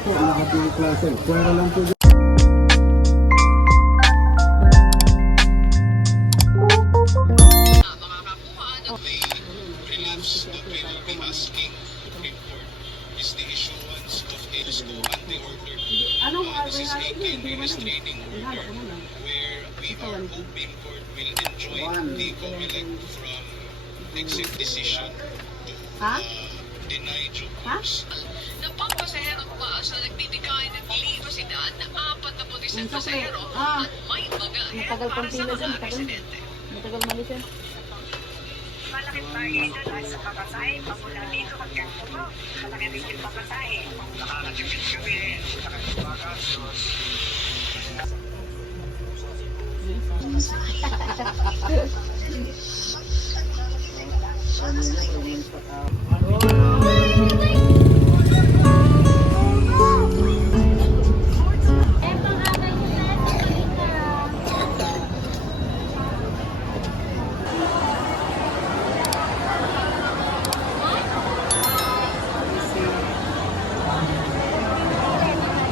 po, lahat ng klase. Pwera lang po. Relapse that we will be asking report is the issuance of a school anti-order. This is a Kenry restraining order where we are hoping court will enjoin the COMELEC from exit decision to deny due course. Napapasaherong bus na nagbibigay ng libasidad ng 41 pasahero at may bagahe para sa mga residente. Matagal malisan. Malaking bagay na dahil sa papasahe, pamula dito hanggang puno. Malaki rin yung papasahe. Nakakatipid kami, nakakatipid.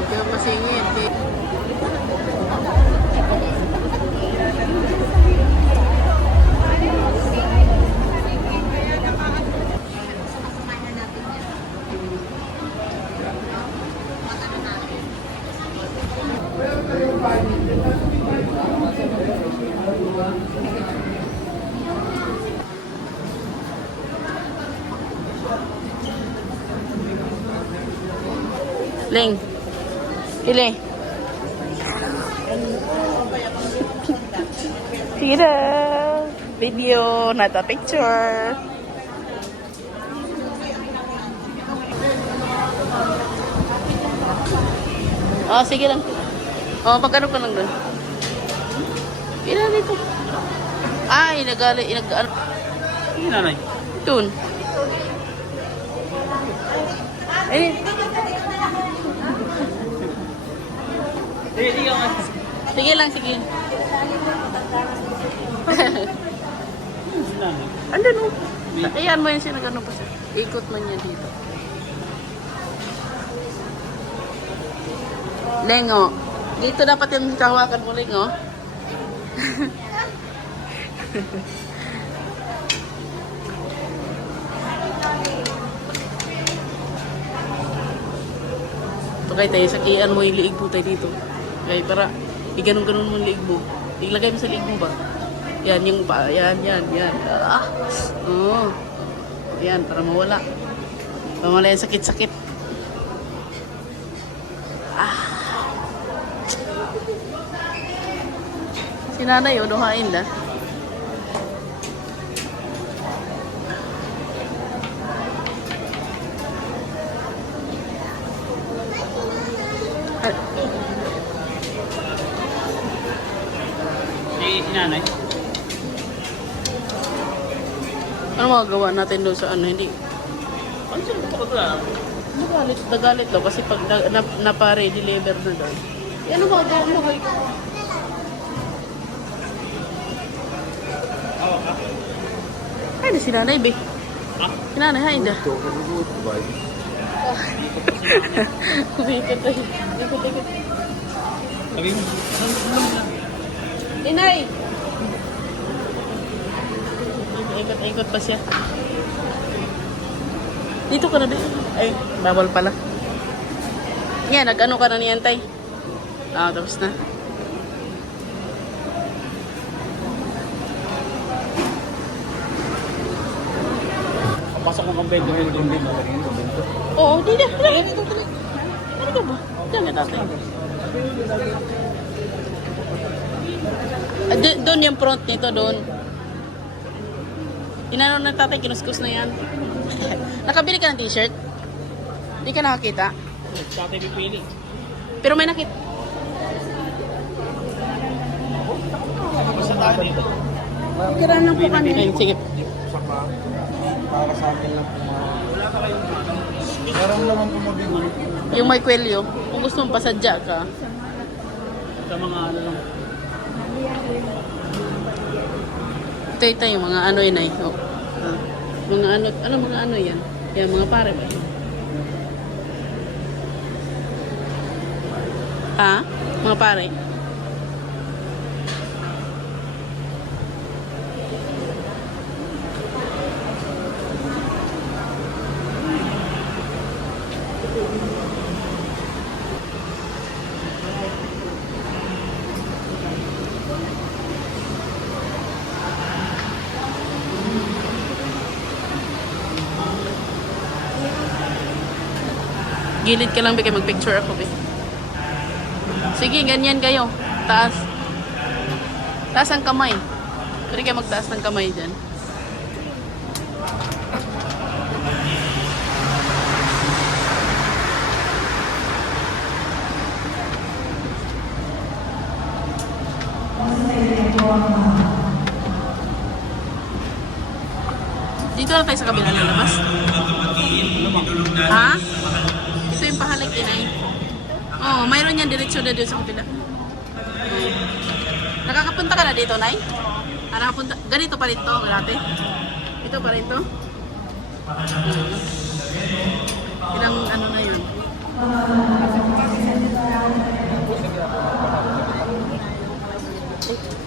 Ikaw masingit. Leng. Ile. Tira. Video, not a picture. Oh, sige lang. Oh, magkano ka lang doon? Ilan dito? Ay, nag-ano. Hindi nanay. Doon. Eh, sige lang, sige. Andun o. Ayan mo yung sinagano pa siya. Ikot man niya dito. Lengo. Dito dapat yung kahawakan mo, Lengo. Ito kayo tayo, sakian mo yung liig mo tayo dito. Kaya para, iganon-ganon mo yung liig mo. Ilagay mo sa liig mo ba? Yan, yung pa. Yan. Ah. Oo. Yan, para mawala. Mawala yung sakit-sakit. Ah. Si nanay, duhain na. Si nanay. Ano magagawa natin doon sa ano? Hindi. Ano sila ito ba? Nagalit daw kasi pag napare-deliver na daw. Ano magagawa mo? Ay, na si nanay, be. Si nanay, hay na. Kumikot tayo. Ikot. Sabi mo. Inay! Ikot pa siya. Dito ka na din. Ay, bawal pala. Yan, nag-ano ka na ni Antay? Ah, tapos na. Pasok ng kumbento. Oo, di na. Dito ba? Diyan ka tatay. Doon yung front nito, doon. Inano na tatay, kinuskus na yan. Nakabili ka ng t-shirt? Hindi ka nakakita? Tatay pipili. Pero may nakita. Basta tayo dito. Kiran lang po kami. Sige. Para sa akin lang. Wala ka kayong meron naman pumabing Yung may kwelyo, kung gusto mong pasadya ka. sa mga ano lang. Ito yung mga ano yun ay. Oh. Mga ano yan? Yan, mga pare ba yun? Ha? Mga pare? Gilid ka lang, Be, kayo mag-picture ako, Be. Sige, ganyan kayo. Taas. Taas ang kamay. Pwede kayo magtaas ng kamay dyan. Dito na tayo sa kabila ng labas. Ha? Ito yung pahalag inay. Oh, mayroon yan diretsyo na doon sa kabila. Nakakapunta ka na dito, Nay? Nakapunta, ganito pa rin to, dati. Ito pa rin to. Ilang ano na yun.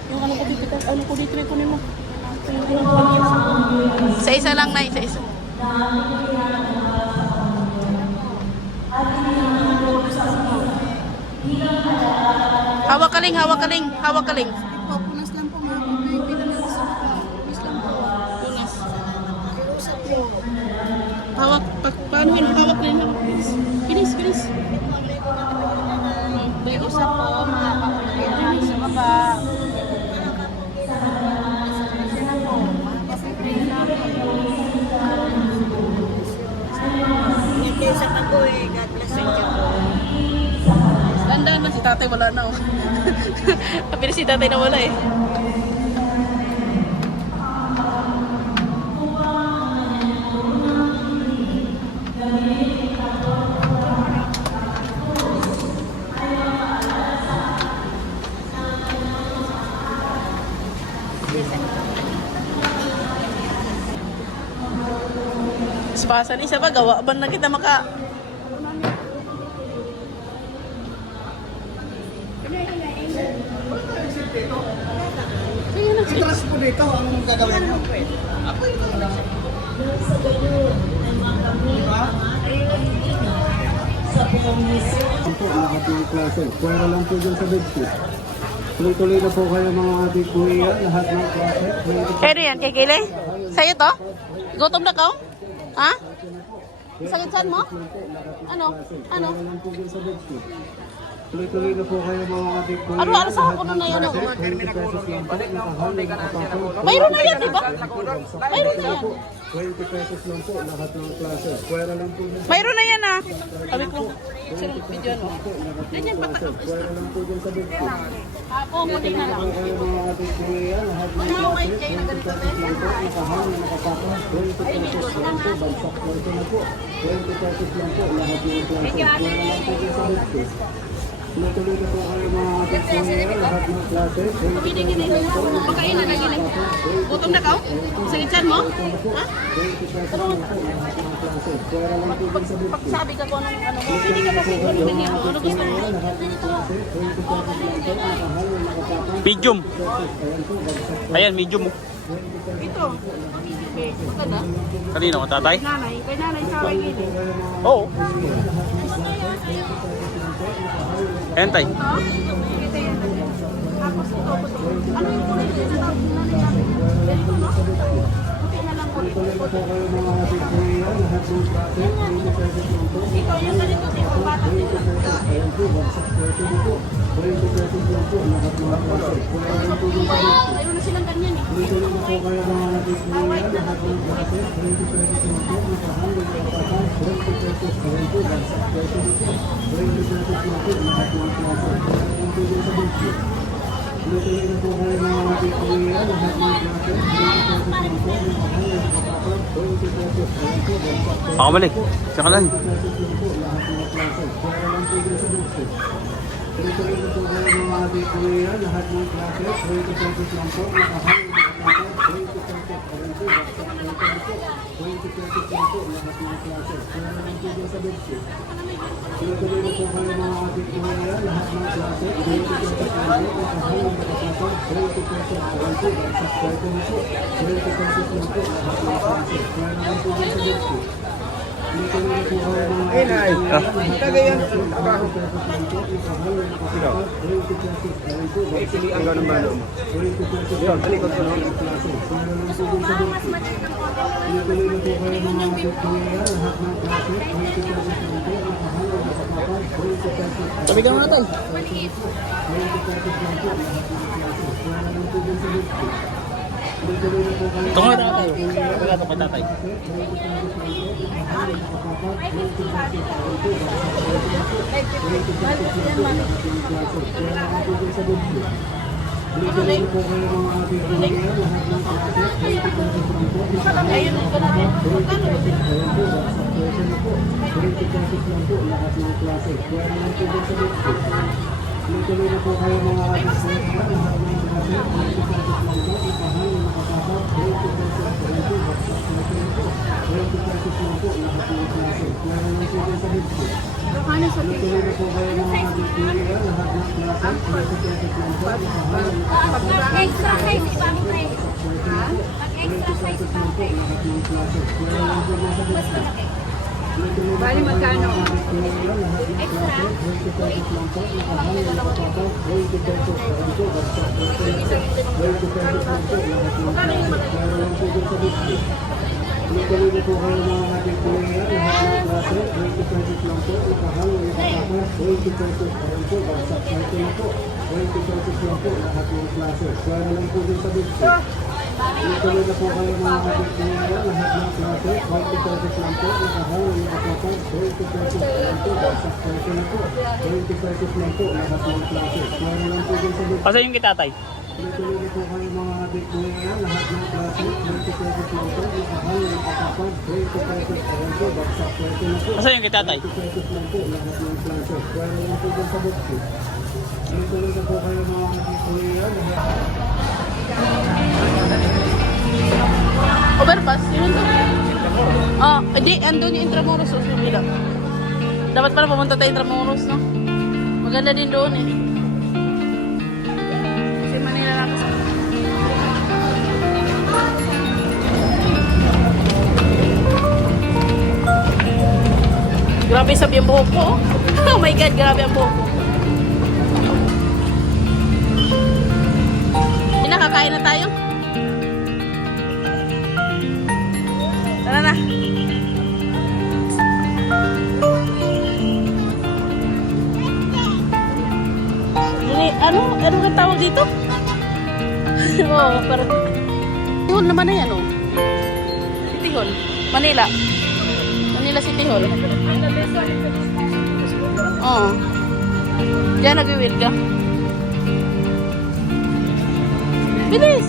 Yung ano ko dito, kunin mo. Sa isa lang, Nay, sa isa. Hawak kaling, hawak kaling, hawak kaling. Punas lang po, mga may pinalusap po. Punas lang po. Punas. Pakiusap po. Hawak, paano yun? Hawak rin, hawak. Bilis, bilis. Pakiusap po, mga kapatid sa baba. Pasensya na po. Mga kapatid na po. Ingat kayo sa kapoy. God bless you po. Tandaan na si tatay, wala na oh. Pero si tatay na wala eh. Spasan isa ba gawa ban na kita maka Itras po dito, anong gagawin mo? Po, lahat ng klase. Pwera lang po dyan sa bedsheet. Tuloy-tuloy na po kayo mga ating kuya, lahat ng klase. Kaya yan, kay Kile? Sa'yo to? Gutom na ka? Ha? Sakit saan mo? Ano? Ano? Pwera lang po dyan sa bedsheet. Tuloy-tuloy na po kayo mga ating kuya. Ano sa ako na na yun? 20 pesos lang po, nakahal, nakapapon. Mayroon na yan, di ba? Mayroon na yan. 20 pesos lang po, lahat ng klase. Pwera lang po dyan sa Mayroon na yan ah. Sabi ko, video ano? Ganyan pa tayo. pwera lang po dyan sa bedsheet. Ako, muti na lang. Kayo mga ating kuya, lahat ng Ano yung kahit kayo na ganito din? nakahal, nakapapon. 20 pesos lang po, bagsak po ito na po. 20 pesos lang po, lahat ng klase. Pwera lang po dyan sa bedsheet. Tuloy-tuloy na po kayo mga ating kuya, lahat ng klase. 20 pesos lang po, Pagkain na nagilin. Gutom na ka? Sakit saan mo? Ha? 20 pesos lang po, lahat ng klase. Pwera lang po dyan sa bedsheet. Pagsabi ka ko ng ano mo. Hindi ka pa siguro bigyan mo. Ano gusto mo? Medium. Ayan, medium. Ito. Maganda. Kanino? Tatay? Nanay. Kay nanay sa akin gilid. Oo. Ayan, tay. Ito. Ito yan. Tapos ito. Ano yung kulay dito? Sa tawag ng nanay namin. Ganito no? Puti na lang kulay. Ito yung ganito din. Kung bata dito. Ayun na silang ganyan eh. White na lang. Pakabalik. Siya ka lang. Tuloy-tuloy na po kayo mga ating kuya, lahat ng klase, 20 pesos lang po, nakahal, nakapapag, 20 pesos, 40 po, bagsak 20 na po. 20 pesos lang po, lahat ng klase. Kaya naman po dyan sa bedsit. Tuloy-tuloy na po kayo mga ating kuya, lahat ng klase. 20 pesos lang po, nakahal ng nakasapag. 20 pesos lang po, bagsak 20 na po. 20 pesos lang po, lahat ng klase. Kaya naman po dyan sa bedsit. Tuloy-tuloy na po kayo mga ating kuya, lahat ng klase. 20 pesos lang po, nakahal ng nakasapag. 20 pesos lang po, bagsak 20 na po. 20 pesos lang po, lahat ng klase. Kaya naman po dyan sa bedsit. Tuloy-tuloy na po kayo mga ating kuya, lahat ng klase. 20 pesos lang po, nakahal ng nakasapag. 20 pesos. Tabi ka muna tayo. 20 pesos lang po, lahat ng klase. Kaya naman po dyan sa bedsit. Tuloy-tuloy na po kayo Ito nga tatay. Wala ito pa tatay. 20 pesos lang po, nakahal ng nakasapag. 20 pesos lang po, bagsak 20 na po. 20 pesos lang po, lahat ng klase. Kaya naman po dyan sa bedsit. Tuloy-tuloy na po kayo mga ating kuya, lahat ng klase. 20 pesos lang po, nakahal ng nakasapag. 20 pesos lang po, bagsak 20 na po. 20 pesos lang po, lahat ng klase. Kaya naman po dyan sa bedsit. Tuloy-tuloy na po kayo mga ating kuya, lahat ng klase. 20 pesos lang po, nakahal ng nakasapag. 20 pesos lang po, bagsak 20 na po. 20 pesos lang po, lahat ng klase. Kaya naman po dyan sa bedsit. Tuloy-tuloy na po kayo mga ating kuya, lahat ng klase. 20 pesos lang po, nakahal ng nakasapag. Extra size, ibang 20 pesos lang po, lahat ng klase. Kaya naman po dyan sa bedsit. Bali magkano? Extra. 20 pesos lang po, nakahal ng nakasapag. 20 pesos lang po, bagsak 20 pesos lang po, lahat ng klase. Kaya naman po dyan sa bedsit. Tuloy-tuloy na po kayo mga ating kuya, lahat ng klase. 20 pesos lang po, nakahal ng nakasapag. 20 pesos lang po, bagsak 20 na po. 20 pesos lang po, lahat ng klase. Kaya naman po dyan sa bedsit. Tuloy-tuloy na po kayo mga ating kuya, lahat ng klase. 20 pesos lang po, nakahal ng nakasapag. 20 pesos lang po, bagsak 20 na po. 20 pesos lang po, lahat ng klase. Kaya naman po dyan sa bedsit. Pasa yung kita tay. Tuloy-tuloy na po kayo mga ating kuya, lahat ng klase. 20 pesos lang po, nakahal ng nakasapag. 20 pesos lang po, bagsak 20 na po. Pasa yung kita tay. 20 pesos lang po, lahat ng klase. Kaya naman po dyan sa bedsit. Tuloy-tuloy na po kayo mga ating kuya, lahat. Overpass, yun to. Ah, hindi, andun yung Intramuros sa Subila. Dapat pala pumunta tayo Intramuros, no? Maganda din doon eh. Kasi Manila lang kasi. Grabe sabi ang buhok ko. Oh my God, grabe ang buhok ko. Nakakain na tayo. Tara na. Ano ang tawag dito? Oo, parang Tihol naman na yan, oh. City Hall. Manila. Manila City Hall. Oo. Diyan nag-wheel ka. Bilis!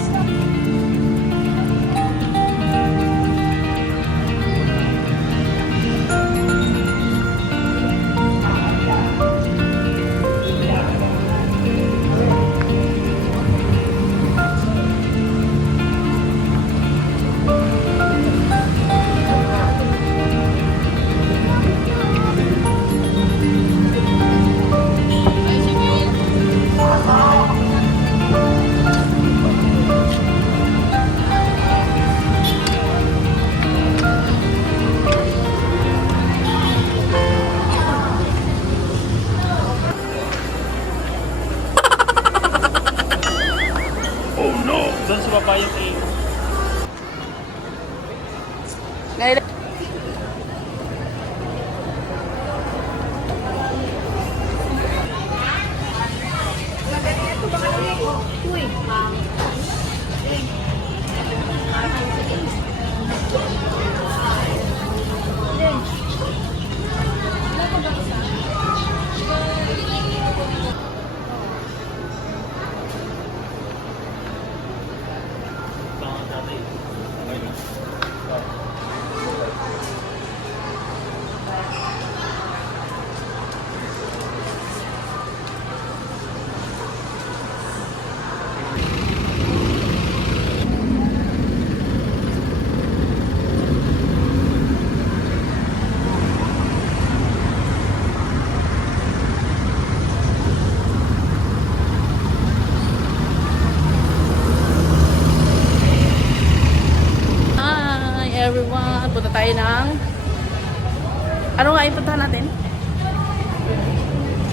Ano nga ipuntahan natin?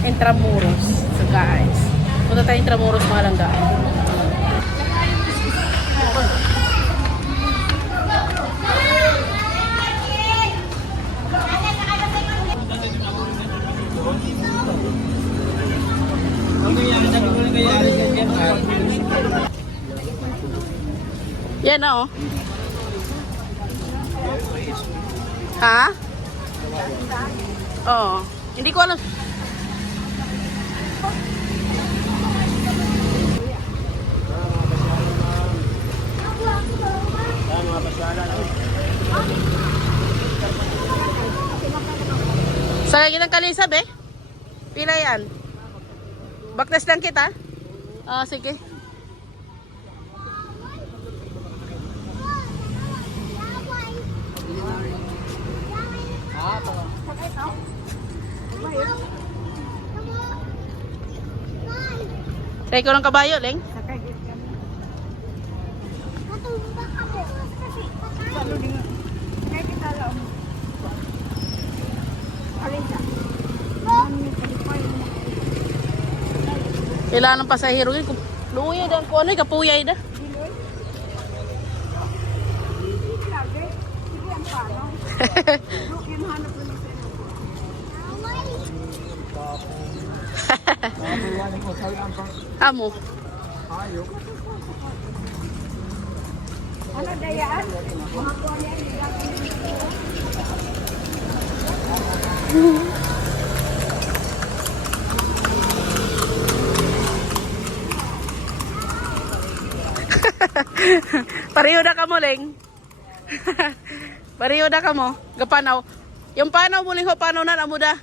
Intramuros. So guys, punta tayo Intramuros mga langga. Yan na oh. Ha? Oo. Hindi ko alam. Sa lagi ng kalisab eh. Pila yan? Baktas lang kita? Ah, sige. Try ko ng kabayo, Leng. Kailangan ng pasahero yun. Luya dan ko ano, kapuyay da. Amo. Ano dayaan? Mga Korean, Pareho na ka mo, Leng. Pareho na ka mo. Gapanaw. Yung panaw mo, Leng, ho, panaw na amo da.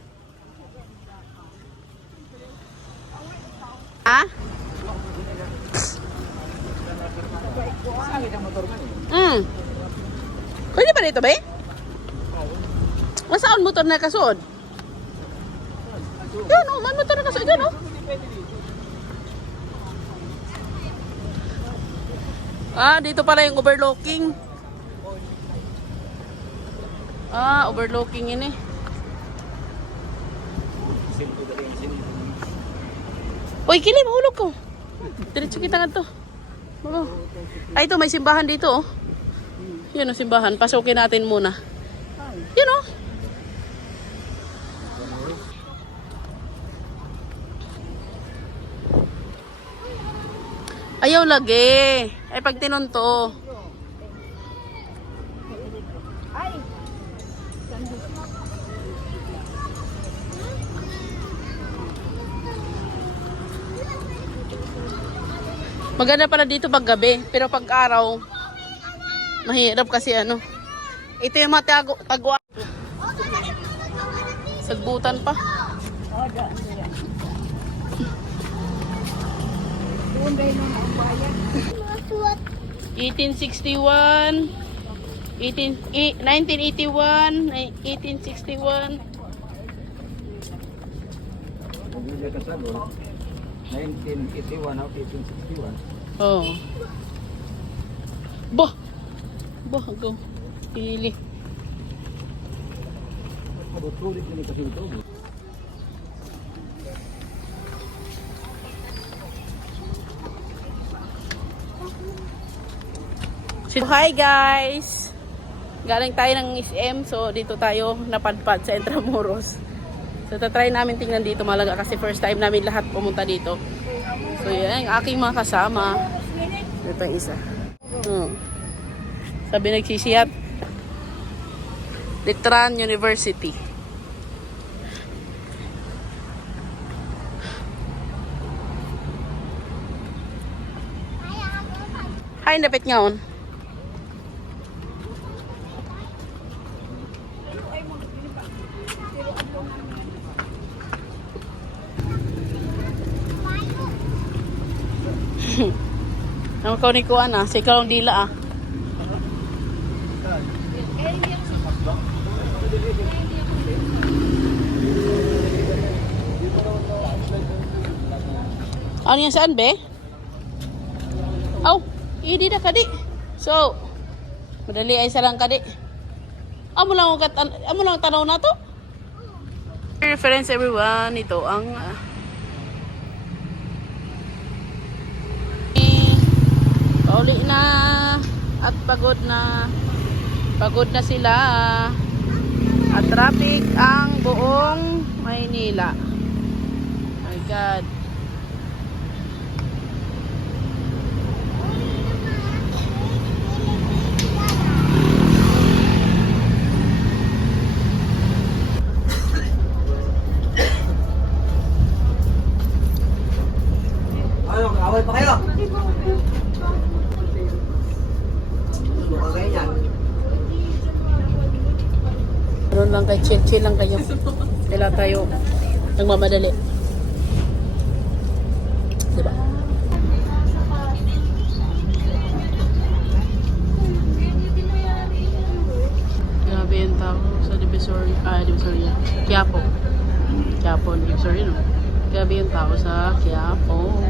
Ha? Pwede pa dito, ba? Masaan motor na kasuod? Yan, oh, man motor na kasuod. Yan, oh. Ah, dito pala yung overlooking. Ah, overlooking yun eh. Uy, kili, mahulog ko. Diretso kita nga to. Ay, ito, may simbahan dito, oh. Yun, oh, simbahan. Pasukin natin muna. Yun, oh. Ayaw lagi. Ay, pag tinunto. Maganda pala dito pag gabi, pero pag araw, mahirap kasi ano. Ito yung mga taguan. Sagbutan pa. 1861, 1981, 1861. 1981 o 1861. Oh. Bah! Bah, go. Pili. Tulit na kasi ito. So, hi guys! Galing tayo ng SM, so dito tayo napadpad sa Intramuros. So tatry namin tingnan dito Malaga kasi first time namin lahat pumunta dito. So yan, ang aking mga kasama. Ito yung isa. Sabi nagsisiyat. Letran University. Hi, napit ngayon. Ang ikaw ni Kuan ah, sa ikaw ang dila ah. Ano yan saan be? Oh, hindi na kadi. So, madali ay sarang kadi. Amo lang tanaw na to? Reference everyone, ito ang pauli na at pagod na sila at traffic ang buong Maynila. My God. Awal pa kayo? Suka kayo yan. Ano lang kayo, chill lang kayo. Kailan tayo nagmamadali. Diba? Grabe yung tao sa Divisoria. Quiapo, Divisoria, no? Grabe yung tao sa Quiapo.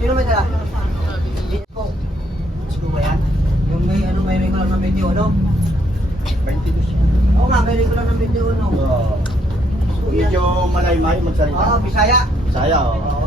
Sino may sala? Dito. Sino ba yan? Yung may ano, may ring ko lang ng 21. 22. Oo nga, may ring ko lang ng 21. Medyo malay-may magsalita. Oo, Bisaya. Saya, oh.